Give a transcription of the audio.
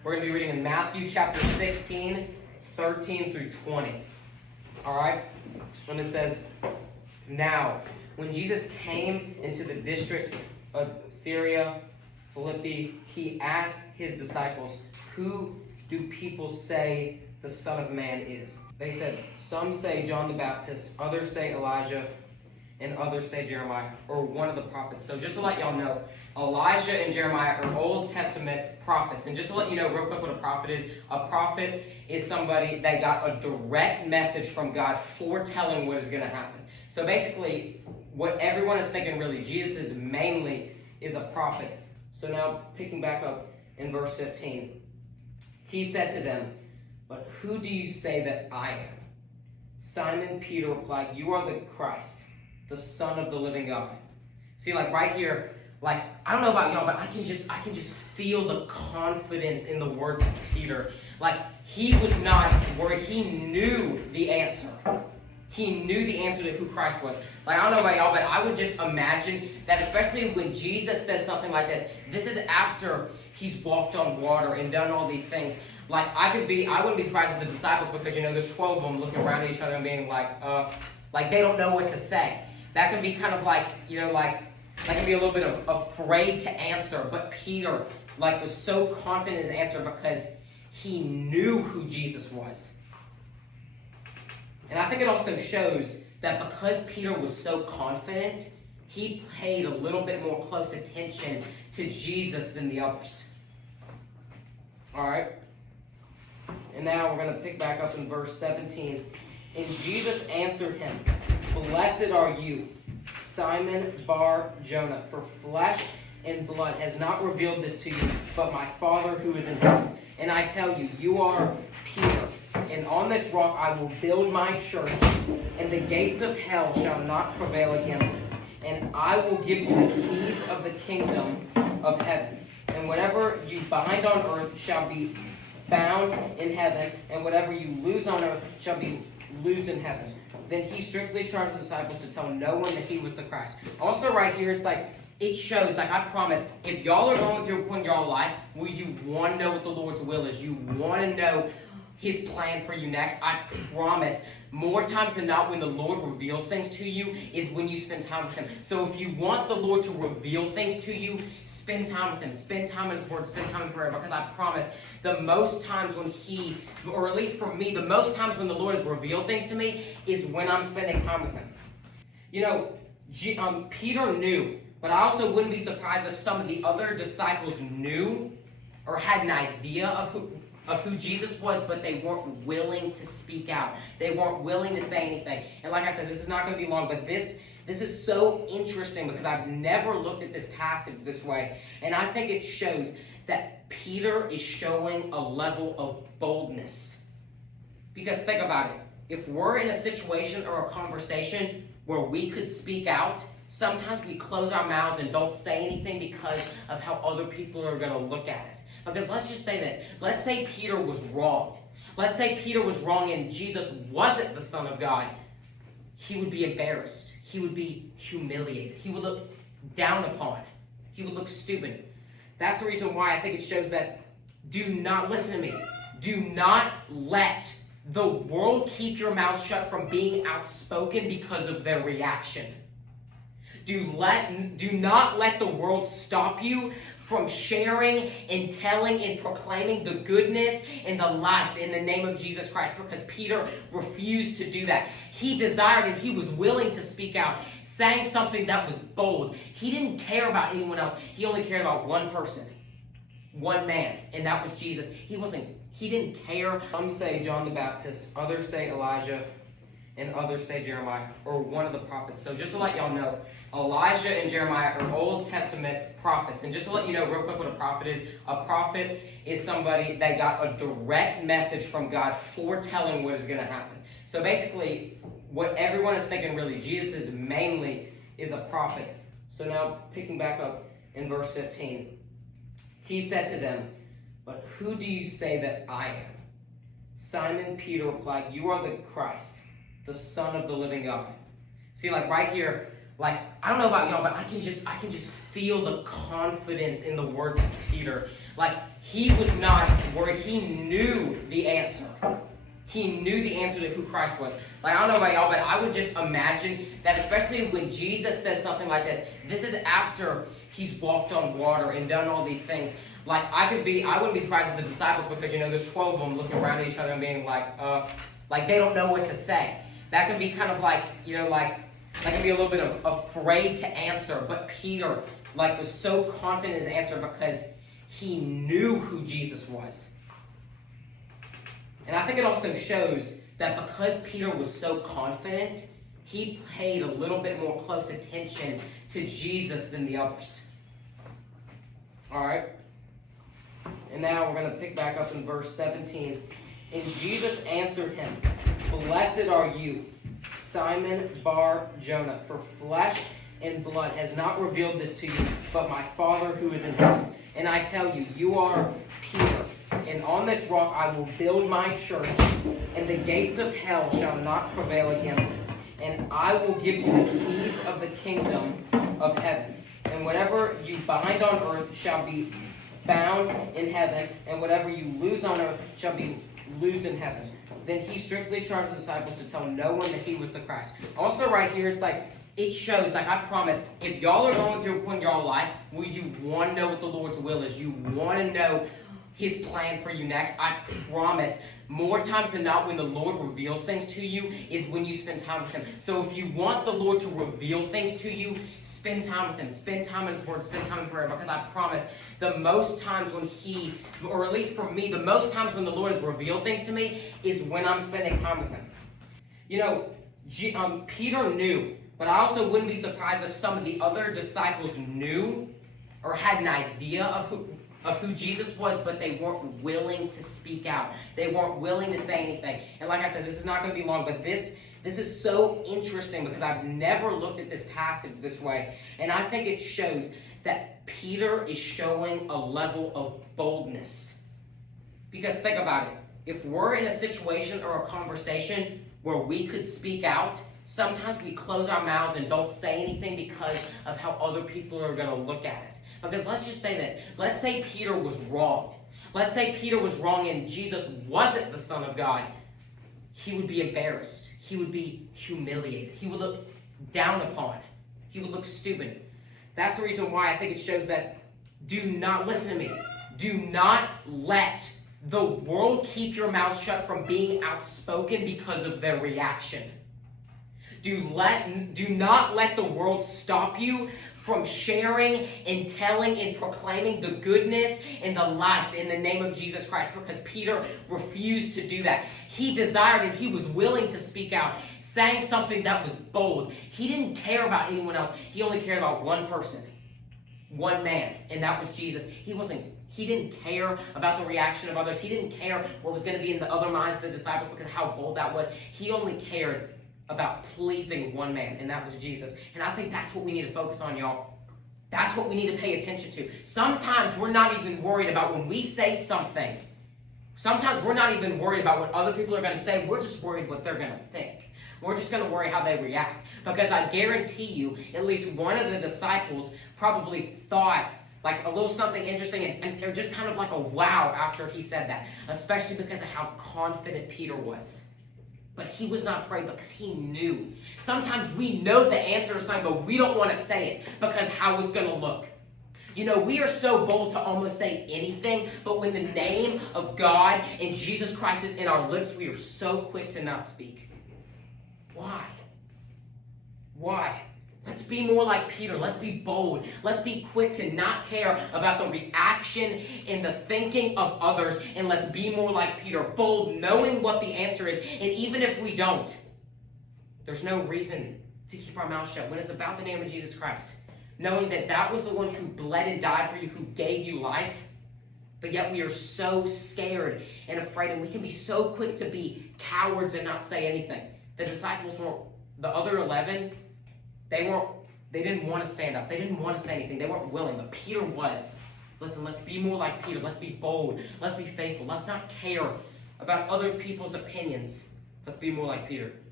We're going to be reading in Matthew chapter 16, 13 through 20. All right? And it says, "Now, when Jesus came into the district of Syria, Philippi, he asked his disciples, 'Who do people say the Son of Man is?' They said, 'Some say John the Baptist, others say Elijah, and others say Jeremiah, or one of the prophets.'" So just to let y'all know, Elijah and Jeremiah are Old Testament prophets. And just to let you know real quick what a prophet is somebody that got a direct message from God foretelling what is going to happen. So basically, what everyone is thinking really, Jesus is mainly is a prophet. So now, picking back up in verse 15, he said to them, "But who do you say that I am?" Simon Peter replied, "You are the Christ, the Son of the living God." See, like right here, like, I don't know about y'all, but I can just feel the confidence in the words of Peter. Like, he was not worried. He knew the answer. He knew the answer to who Christ was. Like, I don't know about y'all, but I would just imagine that, especially when Jesus says something like this is after he's walked on water and done all these things. Like, I wouldn't be surprised if the disciples, because, there's 12 of them looking around at each other and being like they don't know what to say. That could be kind of like, that could be a little bit of afraid to answer. But Peter, was so confident in his answer because he knew who Jesus was. And I think it also shows that because Peter was so confident, he paid a little bit more close attention to Jesus than the others. All right? And now we're going to pick back up in verse 17. "And Jesus answered him, 'Blessed are you, Simon Bar-Jonah, for flesh and blood has not revealed this to you, but my Father who is in heaven. And I tell you, you are Peter, and on this rock I will build my church, and the gates of hell shall not prevail against it. And I will give you the keys of the kingdom of heaven. And whatever you bind on earth shall be bound in heaven, and whatever you loose on earth shall be loosed in heaven.' Then he strictly charged the disciples to tell no one that he was the Christ." Also right here, it shows, I promise, if y'all are going through a point in your life where you want to know what the Lord's will is, you want to know his plan for you next, I promise, more times than not, when the Lord reveals things to you is when you spend time with him. So if you want the Lord to reveal things to you, spend time with him. Spend time in his word. Spend time in prayer. Because I promise, the most times when or at least for me, the most times when the Lord has revealed things to me is when I'm spending time with him. Peter knew, but I also wouldn't be surprised if some of the other disciples knew or had an idea of who Jesus was, but they weren't willing to speak out. They weren't willing to say anything. And like I said, this is not going to be long, but this is so interesting because I've never looked at this passage this way. And I think it shows that Peter is showing a level of boldness. Because think about it. If we're in a situation or a conversation where we could speak out, sometimes we close our mouths and don't say anything because of how other people are going to look at it. Because let's just say this. Let's say Peter was wrong. Let's say Peter was wrong and Jesus wasn't the Son of God. He would be embarrassed. He would be humiliated. He would look down upon. He would look stupid. That's the reason why I think it shows that listen to me, do not let the world keep your mouth shut from being outspoken because of their reaction. Do not let the world stop you from sharing and telling and proclaiming the goodness and the life in the name of Jesus Christ, because Peter refused to do that. He desired and he was willing to speak out, saying something that was bold. He didn't care about anyone else. He only cared about one person, one man, and that was Jesus. He didn't care. Some say John the Baptist, others say Elijah, and others say Jeremiah, or one of the prophets. So just to let y'all know, Elijah and Jeremiah are Old Testament prophets. And just to let you know real quick what a prophet is somebody that got a direct message from God foretelling what is going to happen. So basically, what everyone is thinking really, Jesus is mainly is a prophet. So now, picking back up in verse 15, he said to them, "But who do you say that I am?" Simon Peter replied, "You are the Christ, the Son of the living God." See, right here, I don't know about y'all, but I can just feel the confidence in the words of Peter. he was not worried. He knew the answer. He knew the answer to who Christ was. Like, I don't know about y'all, but I would just imagine that, especially when Jesus says something like this, this is after he's walked on water and done all these things. Like, I wouldn't be surprised if the disciples, because, there's 12 of them looking around at each other and being like they don't know what to say. That could be kind of like, that could be a little bit of afraid to answer. But Peter, was so confident in his answer because he knew who Jesus was. And I think it also shows that because Peter was so confident, he paid a little bit more close attention to Jesus than the others. All right? And now we're going to pick back up in verse 17. And Jesus answered him, "Blessed are you, Simon Bar-Jonah, for flesh and blood has not revealed this to you, but my Father who is in heaven. And I tell you, you are Peter, and on this rock I will build my church, and the gates of hell shall not prevail against it. And I will give you the keys of the kingdom of heaven. And whatever you bind on earth shall be bound in heaven, and whatever you loose on earth shall be loosed in heaven." Then he strictly charged the disciples to tell no one that he was the Christ. Also right here, it shows, I promise, if y'all are going through a point in your life where you want to know what the Lord's will is, you want to know his plan for you next, I promise, more times than not, when the Lord reveals things to you is when you spend time with him. So if you want the Lord to reveal things to you, spend time with him. Spend time in his word. Spend time in prayer. Because I promise, the most times when or at least for me, the most times when the Lord has revealed things to me is when I'm spending time with him. Peter knew, but I also wouldn't be surprised if some of the other disciples knew or had an idea of who Jesus was, but they weren't willing to speak out. They weren't willing to say anything. And like I said, this is not going to be long, but this is so interesting because I've never looked at this passage this way. And I think it shows that Peter is showing a level of boldness. Because think about it. If we're in a situation or a conversation where we could speak out, sometimes we close our mouths and don't say anything because of how other people are going to look at it. Because let's just say this. Let's say Peter was wrong. Let's say Peter was wrong and Jesus wasn't the Son of God. He would be embarrassed. He would be humiliated. He would look down upon. He would look stupid. That's the reason why I think it shows that do not, listen to me, do not let the world keep your mouth shut from being outspoken because of their reaction. Do not let the world stop you from sharing and telling and proclaiming the goodness and the life in the name of Jesus Christ, because Peter refused to do that. He desired and he was willing to speak out, saying something that was bold. He didn't care about anyone else. He only cared about one person, one man, and that was Jesus. He didn't care about the reaction of others. He didn't care what was going to be in the other minds of the disciples because of how bold that was. He only cared about pleasing one man, and that was Jesus. And I think that's what we need to focus on, y'all. That's what we need to pay attention to. Sometimes we're not even worried about when we say something. Sometimes we're not even worried about what other people are going to say. We're just worried what they're going to think. We're just going to worry how they react. Because I guarantee you, at least one of the disciples probably thought like a little something interesting, and they're just kind of like a wow after he said that, especially because of how confident Peter was. But he was not afraid because he knew. Sometimes we know the answer to something, but we don't want to say it because how it's going to look. We are so bold to almost say anything, but when the name of God and Jesus Christ is in our lips, we are so quick to not speak. Why? Why? Let's be more like Peter. Let's be bold. Let's be quick to not care about the reaction and the thinking of others. And let's be more like Peter. Bold, knowing what the answer is. And even if we don't, there's no reason to keep our mouth shut when it's about the name of Jesus Christ. Knowing that that was the one who bled and died for you, who gave you life. But yet we are so scared and afraid. And we can be so quick to be cowards and not say anything. The disciples weren't, the other 11... They didn't want to stand up. They didn't want to say anything. They weren't willing, but Peter was. Listen, let's be more like Peter. Let's be bold. Let's be faithful. Let's not care about other people's opinions. Let's be more like Peter.